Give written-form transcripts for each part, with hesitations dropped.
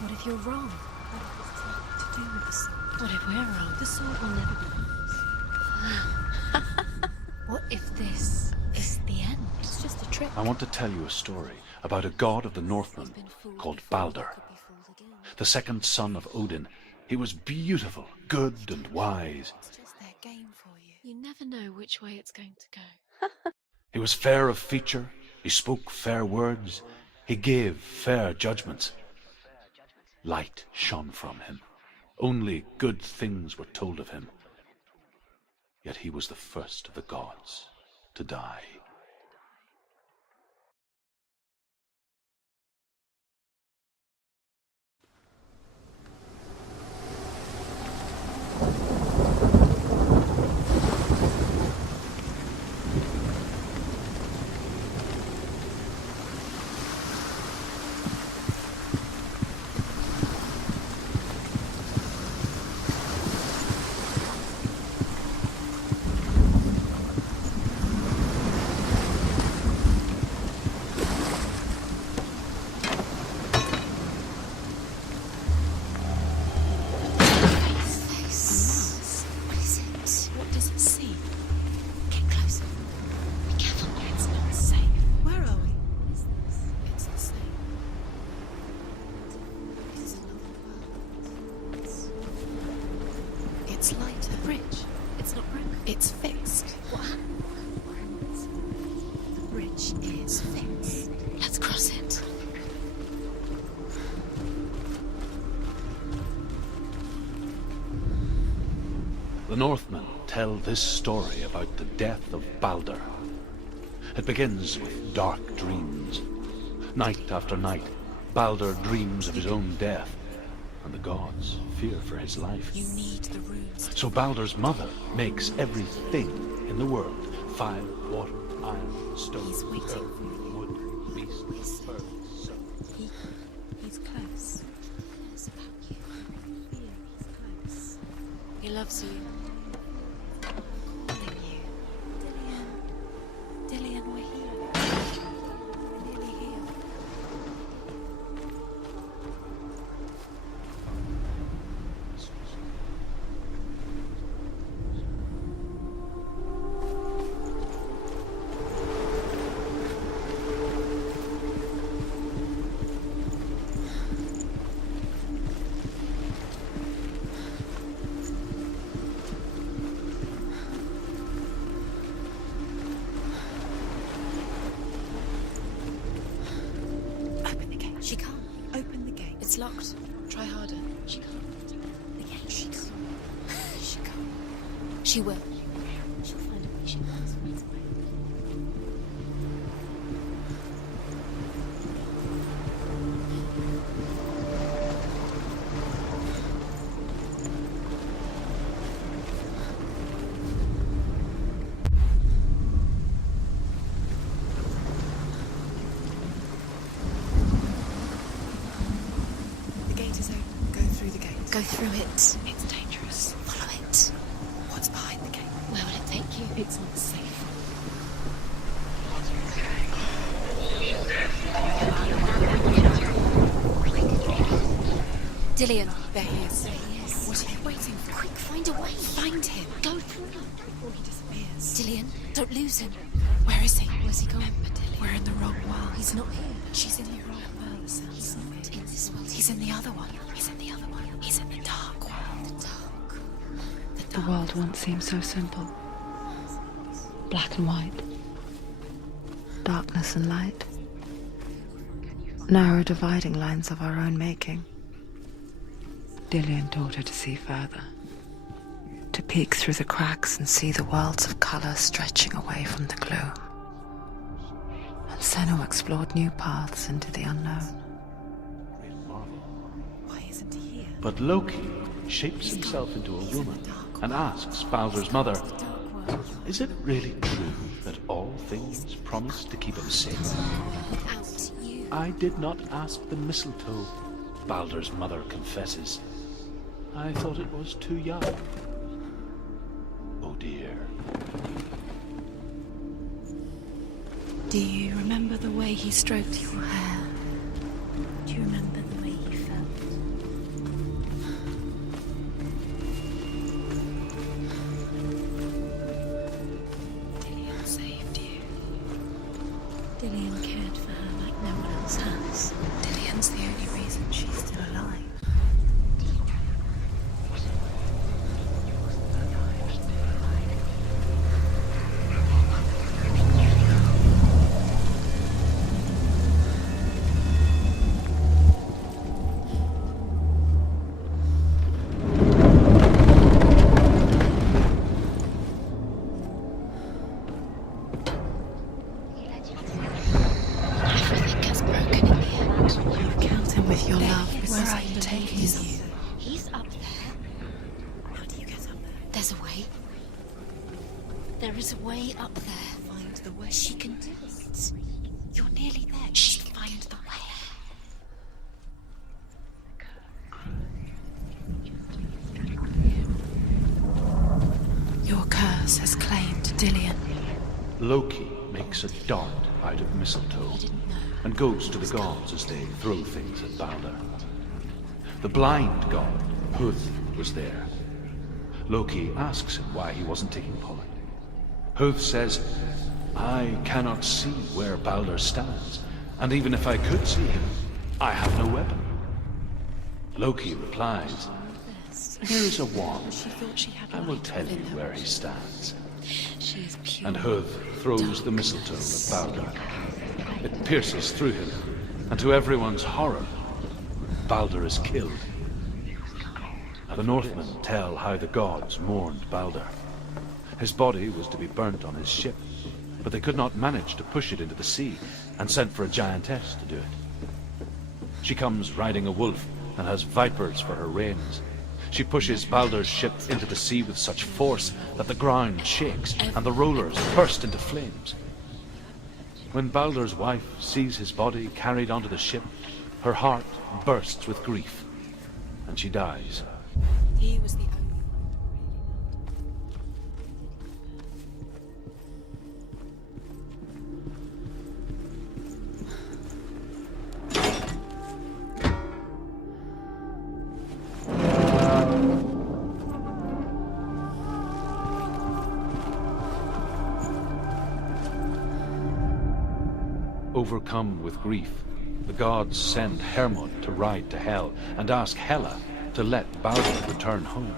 What if you're wrong? What if it's nothing to do with the sword? What if we're wrong? The sword will never be lost. What if this is the end? It's just a trick. I want to tell you a story about a god of the Northmen called Balder, the second son of Odin. He was beautiful, good, and wise. It's just their game for you. You never know which way it's going to go. He was fair of feature, he spoke fair words, he gave fair judgments. Light shone from him. Only good things were told of him. Yet he was the first of the gods to die. It's lighter. The bridge. It's not broken. It's fixed. What happened? The bridge is fixed. Let's cross it. The Northmen tell this story about the death of Balder. It begins with dark dreams. Night after night, Balder dreams of his own death, and the gods fear for his life. You need the runes. So Balder's mother makes everything in the world: fire, water, iron, stone, He's waiting earth, for you. wood, beast, bird, sun. He's close. It's about you. Fear he's close. He loves you. Calling you. Dillian. Dillian, we're here. We're nearly here. She can't. Open the gate. It's locked. Try harder. She can't. The gate. She can't. She can't. She will. She'll find a way. She knows what's away. Go through it. It's dangerous. Follow it. What's behind the gate? Where will it take you? It's not safe. Dillian. There he is. There he is. What are you waiting for? Quick, find a way. Find him. Go through him before he disappears. Dillian, don't lose him. Where is he? Where's he gone? Remember, Dillian. We're in the wrong world. He's not here. She's in the wrong world. He's not in this world. He's in the other one. He's in the other one. He's in the dark world. The dark. The world once seemed so simple. Black and white. Darkness and light. Narrow dividing lines of our own making. Dillian taught her to see further. To peek through the cracks and see the worlds of color stretching away from the gloom. And Senua explored new paths into the unknown. Why isn't he here? But Loki shapes himself into a woman and asks Balder's mother, "Is it really true that all things promise to keep him safe?" Without you. "I did not ask the mistletoe," Balder's mother confesses. "I thought it was too young." Oh dear. Do you remember the way he stroked your hair? Do you remember the way he felt? with your love because Where are I you believe taking in us? you. He's up there. How do you get up there? There's a way. There is a way up there. Find the way. She can do it. You're nearly there. Just find the way. Your curse has claimed Dillian. Loki makes a dart out of mistletoe and goes to the gods as they throw things at Balder. The blind god, Huth, was there. Loki asks him why he wasn't taking part. Huth says, I cannot see where Balder stands, and even if I could see him, I have no weapon. Loki replies, here is a wand. I will tell you where he stands. And Huth throws the mistletoe at Balder. It pierces through him, and to everyone's horror, Balder is killed. The Northmen tell how the gods mourned Balder. His body was to be burnt on his ship, but they could not manage to push it into the sea, and sent for a giantess to do it. She comes riding a wolf and has vipers for her reins. She pushes Balder's ship into the sea with such force that the ground shakes and the rollers burst into flames. When Balder's wife sees his body carried onto the ship, her heart bursts with grief, and she dies. He was the only Overcome with grief, the gods send Hermod to ride to Hell and ask Hela to let Balder return home.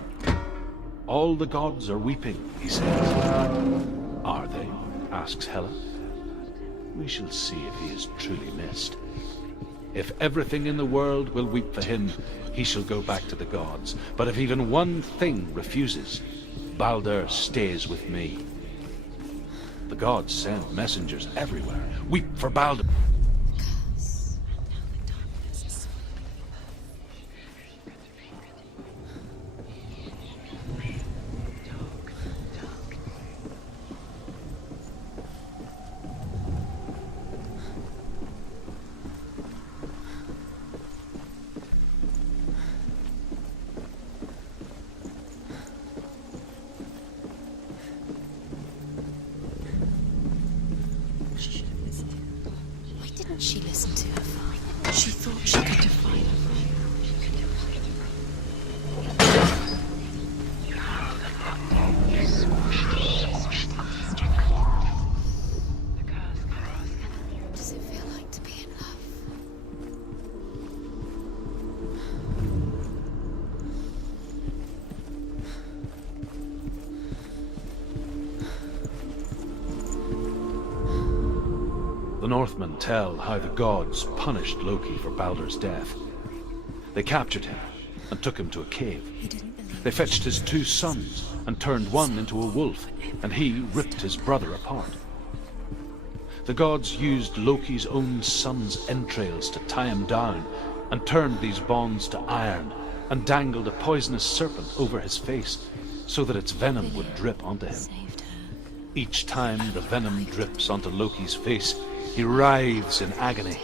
All the gods are weeping, he says. Are they? Asks Hela. We shall see if he is truly missed. If everything in the world will weep for him, he shall go back to the gods. But if even one thing refuses, Balder stays with me. The gods send messengers everywhere. Weep for Balder. She listened to her father. She thought she could define her. Does it feel like to be in love? The Northmen tell how the gods punished Loki for Balder's death. They captured him and took him to a cave. They fetched his 2 sons and turned one into a wolf, and he ripped his brother apart. The gods used Loki's own son's entrails to tie him down and turned these bonds to iron and dangled a poisonous serpent over his face so that its venom would drip onto him. Each time the venom drips onto Loki's face, he writhes in agony.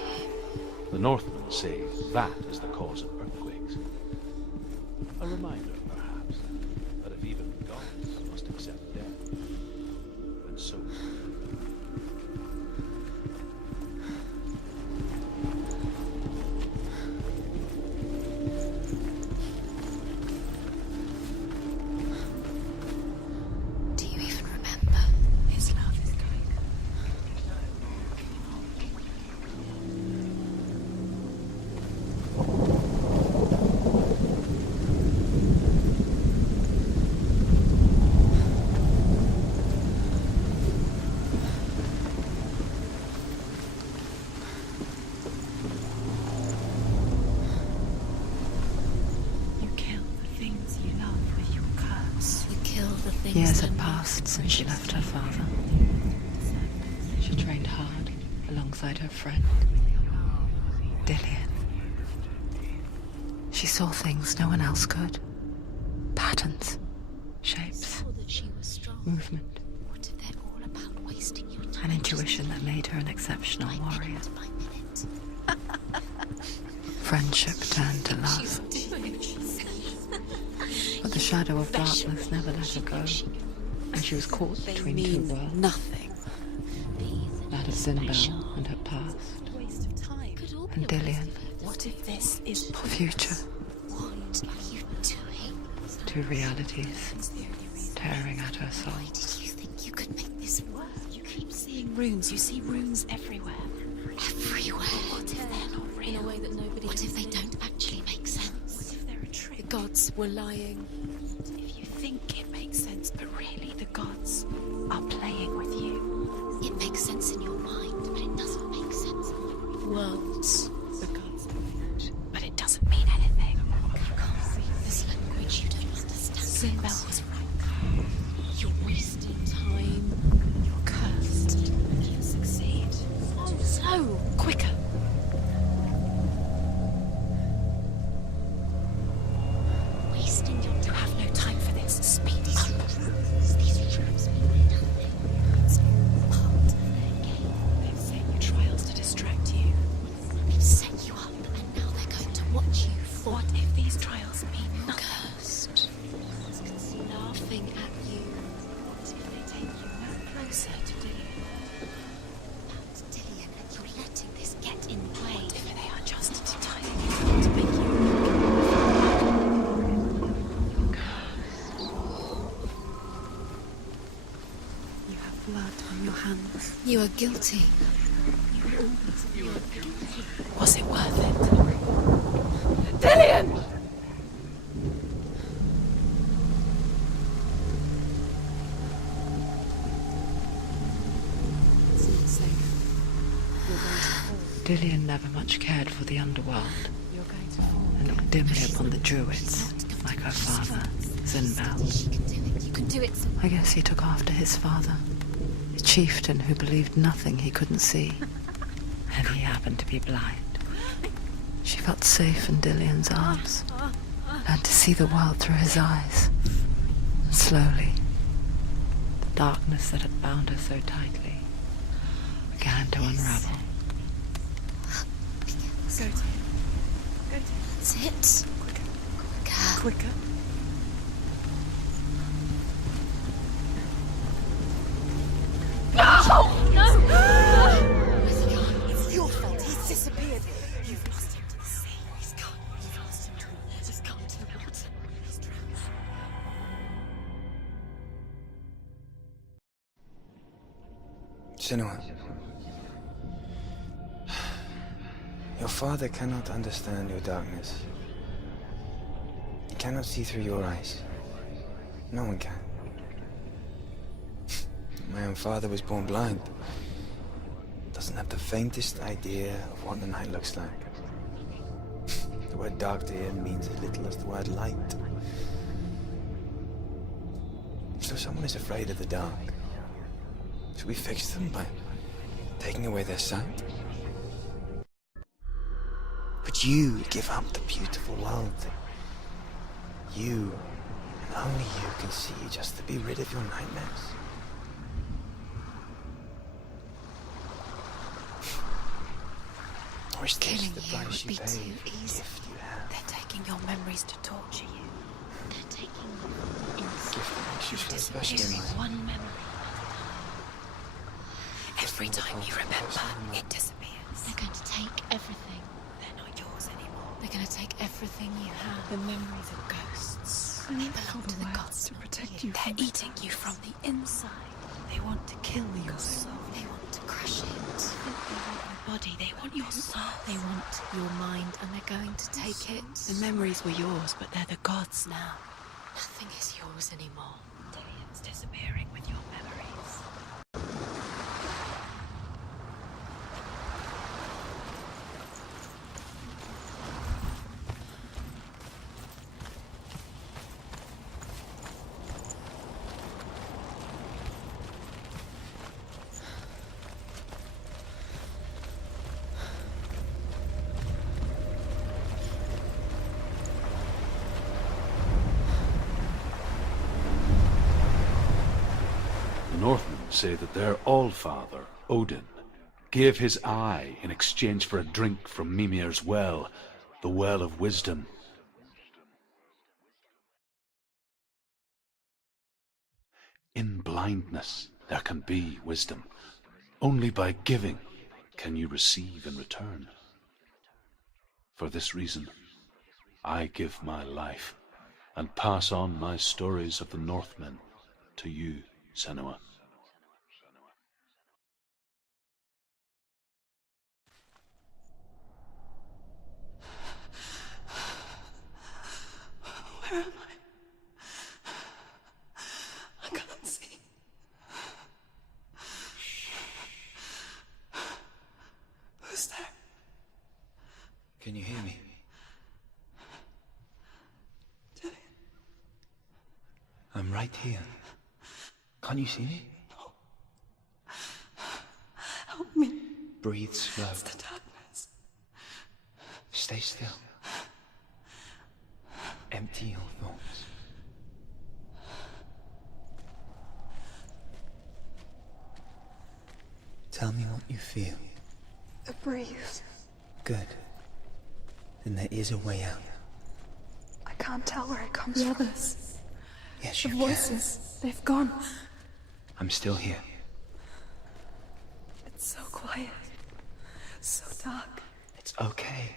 The Northmen say that is the cause of earthquakes. A reminder, perhaps, that if even gods must accept death, then so. Do you even remember? His love is going. Years had passed since she left her father. She trained hard alongside her friend, Dillian. She saw things no one else could. Patterns, shapes, movement. What if they're all about wasting your time? An intuition that made her an exceptional warrior. Friendship turned to love. But the shadow of darkness never let her go, and she was caught between two worlds. Nothing. That of Zinbel and her past, and Dillian, What if this is future. what are you doing? Two realities tearing at her soul. Why did you think you could make this work? You keep seeing runes. You see runes everywhere. Everywhere. What if they're not real? In a way that nobody. What if they don't actually make sense? What if they're a trick? The gods were lying. If you think it makes sense, but really the gods are playing with you. It makes sense in your mind, but it doesn't make sense. Worlds. The gods do, but it doesn't mean anything. You can't see this language you don't understand. Zinbel was right. You're wasting time. You're cursed. You'll succeed. Oh, slow. Quicker. Wasting your time. You have no time for this. Speed up. These rules mean nothing. It's all part of their game. They've set you trials to distract you. They've set you up, and now they're going to watch you fall. What if these trials mean nothing? Cursed. Laughing at you. What if they take you no closer to Dillian? About Dillian, and you're letting this get in the way. What if they are just tying you to make you You have blood on your hands. You are guilty. Was it worth it? Dillian! It's not safe. You're going to fall. Dillian never much cared for the underworld, You're going to fall. and looked dimly upon the druids, like her father, Zinbel. You can do it. You can do it. I guess he took after his father, a chieftain who believed nothing he couldn't see, and he happened to be blind. She felt safe in Dillian's arms, learned to see the world through his eyes. And slowly, the darkness that had bound her so tightly began to unravel. Go to him. Go to him. That's it. Quicker. Quicker. It's your fault. He's disappeared. You've lost him to the sea. He's gone. You've lost him to the He's gone to the water. He's drowned. Senua, your father cannot understand your darkness. He cannot see through your eyes. No one can. My own father was born blind. Doesn't have the faintest idea of what the night looks like. The word dark to him means as little as the word light. So someone is afraid of the dark. Should we fix them by taking away their sight? But you give up the beautiful world. You, and only you, can see just to be rid of your nightmares. Or is this Killing the you price would be you pay too for the easy. gift you have? They're taking your memories to torture you. They're taking you Gift that makes you so special in disappearing life. one memory. Every time you remember, it disappears. They're going to take everything. They're not yours anymore. They're going to take everything you have. The memories of ghosts. They belong to the gods to protect you. They're eating you from the inside. They want to kill your soul. They want to crush it. They want your body. They want your soul. They want your mind, and they're going to take it. The memories were yours, but they're the gods now. Nothing is yours anymore. Dillian's disappearing with your memories. say that their Allfather, Odin, gave his eye in exchange for a drink from Mimir's well, the Well of Wisdom. In blindness there can be wisdom. Only by giving can you receive in return. For this reason, I give my life and pass on my stories of the Northmen to you, Senua. Where am I? I can't see. Who's there? Can you hear me? I'm right here. Can't you see me? No. Help me. Breathe slow. It's the darkness. Stay still. Empty your thoughts. Tell me what you feel. A breeze. Good. Then there is a way out. I can't tell where it comes from. The others. Yes, The you voices. They've gone. can. I'm still here. It's so quiet. So dark. It's okay.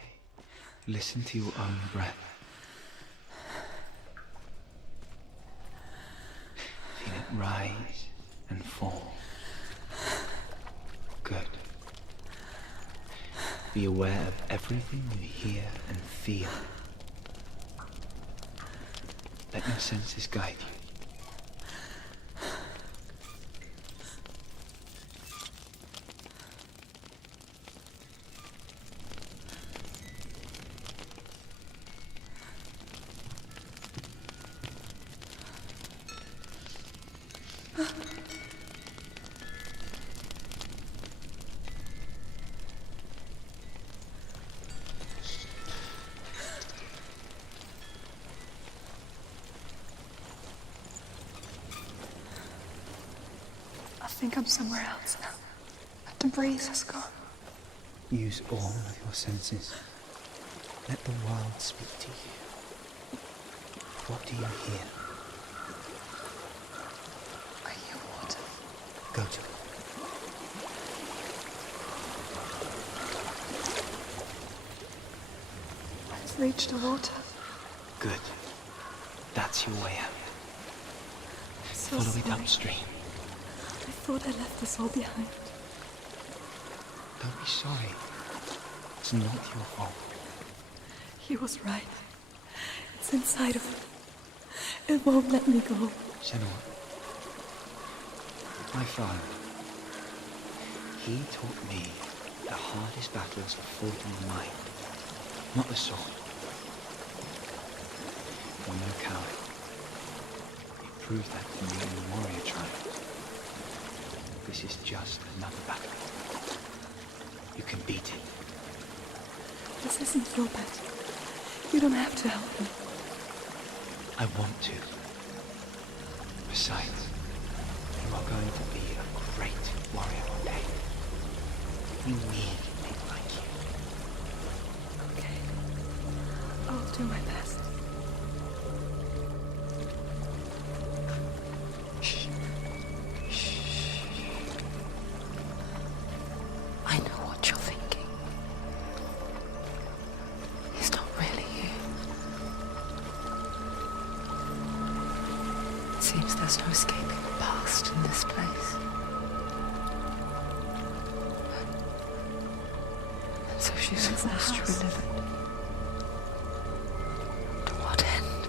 Listen to your own breath. Feel it rise and fall. Good. Be aware of everything you hear and feel. Let your senses guide you. I think I'm somewhere else now. The breeze has gone. Use all of your senses. Let the world speak to you. What do you hear? I hear water. Go to it. I've reached the water. Good. That's your way out. I'm so Follow it sorry. upstream. I thought I left this all behind. Don't be sorry. It's not your fault. He was right. It's inside of me. It won't let me go. Senua. My father. He taught me the hardest battles are fought in the mind, not the sword. You're no coward. You proved that to me in the warrior trials. This is just another battle. You can beat it. This isn't your battle. You don't have to help me. I want to. Besides, you are going to be a great warrior one day. You need people like you. Okay. I'll do my best. Shh. Shh. I know what you're thinking. He's not really you. It seems there's no escaping the past in this place. And so she's forced to relive it. To what end?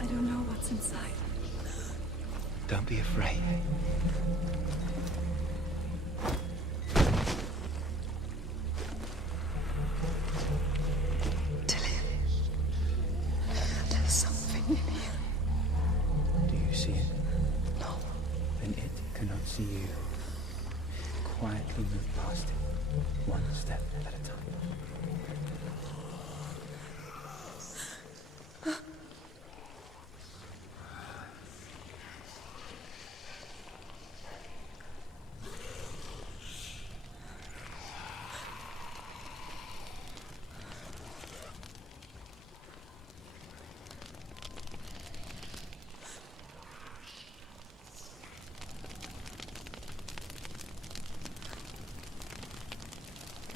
I don't know what's inside. Don't be afraid. There's something in here. Do you see it? No. Then it cannot see you. Quietly move past it, one step at a time.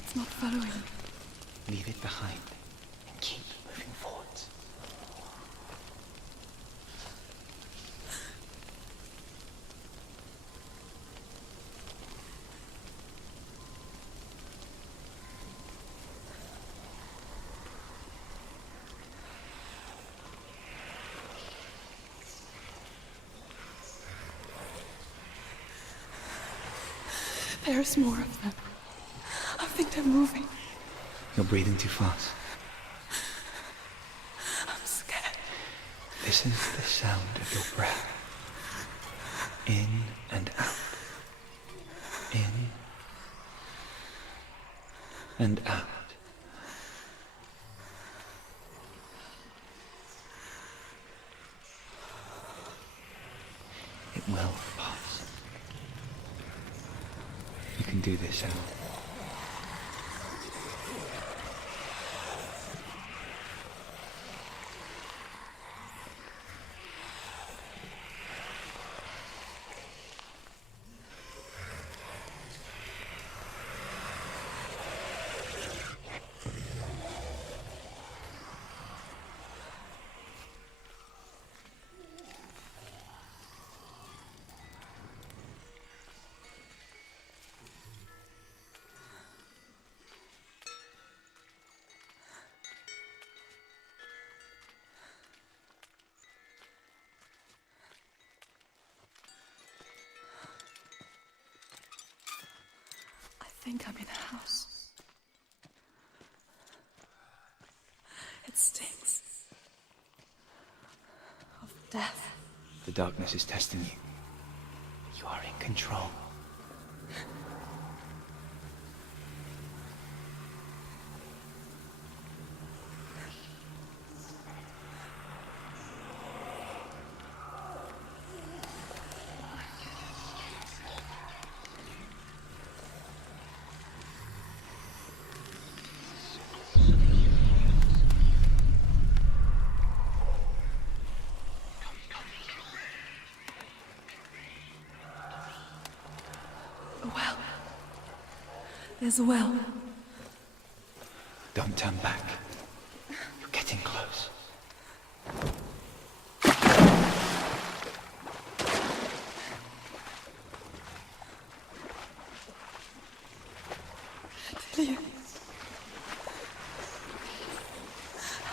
It's not following me. Leave it behind and keep moving forwards. There's more of them. I think they're moving. You're breathing too fast. I'm scared. Listen to the sound of your breath. In and out. In and out. It will pass. You can do this, Emma. I think I'm in a house. It stinks of death. The darkness is testing you. You are in control. A well. There's a well. Don't turn back. You're getting close. Delia.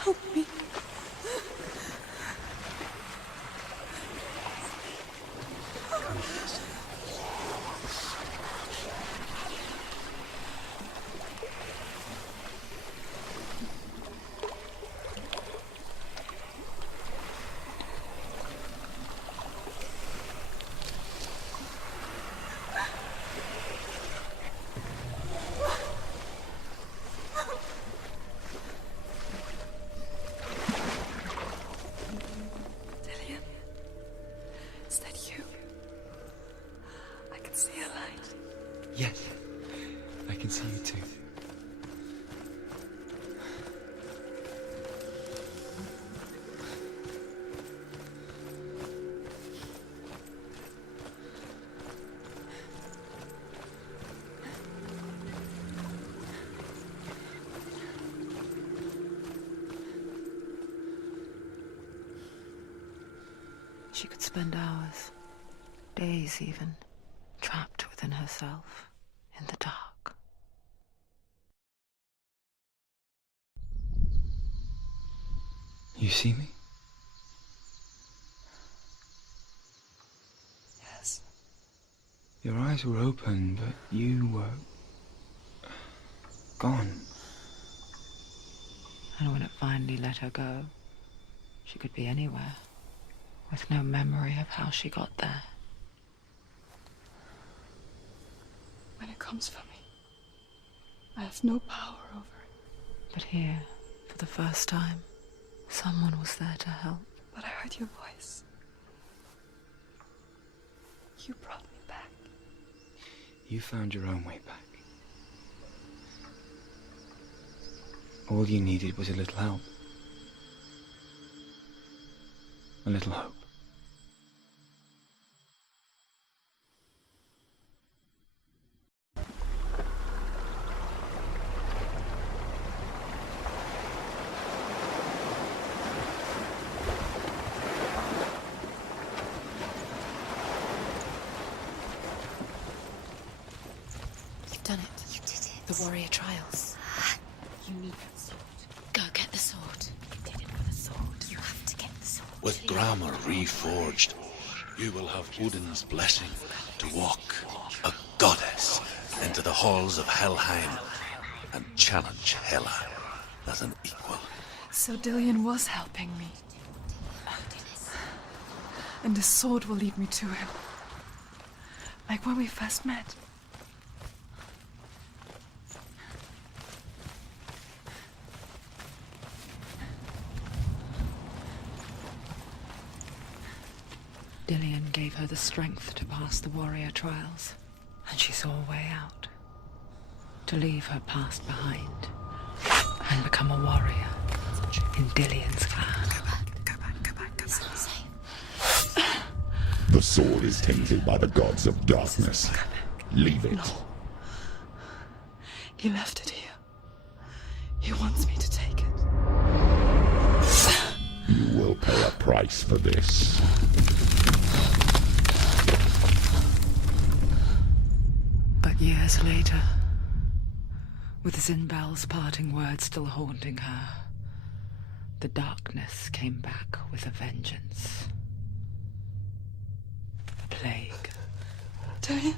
Help me. Delia. Is that you? I can see a light. Yes, I can see you too. She could spend hours, days even, trapped within herself, in the dark. You see me? Yes. Your eyes were open, but you were gone. And when it finally let her go, she could be anywhere, with no memory of how she got there. When it comes for me, I have no power over it. But here, for the first time, someone was there to help. But I heard your voice. You brought me back. You found your own way back. All you needed was a little help. A little hope. done it. You did it. The warrior trials. You need that sword. Go get the sword. You did it for the sword. You have to get the sword. With grammar reforged, you will have Odin's blessing to walk, a goddess, into the halls of Helheim and challenge Hela as an equal. So Dillion was helping me. And the sword will lead me to him. Like when we first met. Dillion gave her the strength to pass the warrior trials, and she saw a way out. To leave her past behind and become a warrior in Dillion's clan. Go back. The sword is tainted by the gods of darkness. Leave it. No. He left it here. He wants me to take it. You will pay a price for this. But years later, with Zinbel's parting words still haunting her, the darkness came back with a vengeance. A plague. Dillion?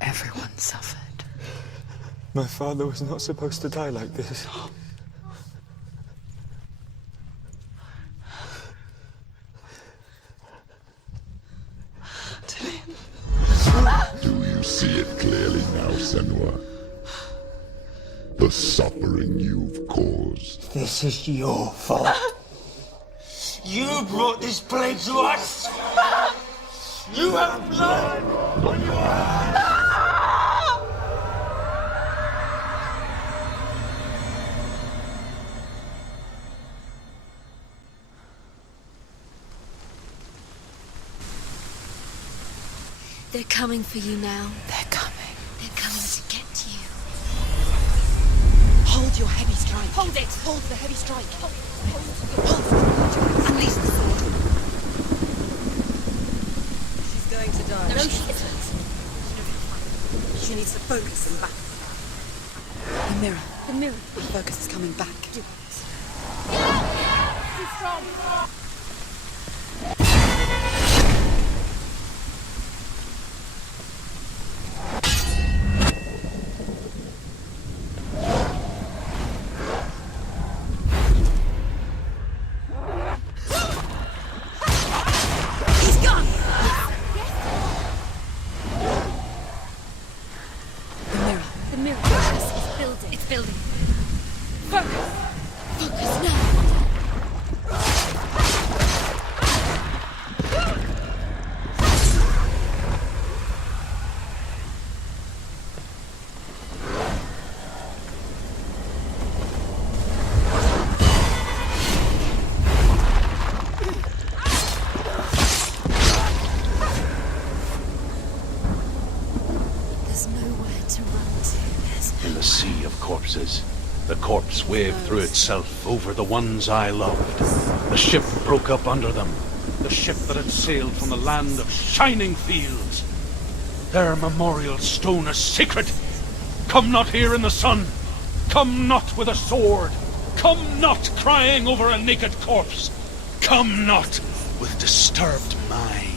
Everyone suffered. My father was not supposed to die like this. Dillion? Do you see it clearly now, Senua? The suffering you've caused. This is your fault. You brought this plague to us. You have blood on your hands. They're coming for you now. They're coming. They're coming to get you. Hold your heavy strike. Hold it! Hold the heavy strike. Hold it. Unleash the sword. She's going to die. No, she isn't. She needs to focus and back. The mirror. The mirror. The focus is coming back. Do it. The mirror. It's building. It's building. Focus. Focus now. There's nowhere to run to. In the sea of corpses, the corpse waved through itself over the ones I loved. The ship broke up under them, the ship that had sailed from the land of shining fields. Their memorial stone is sacred. Come not here in the sun. Come not with a sword. Come not crying over a naked corpse. Come not with disturbed mind.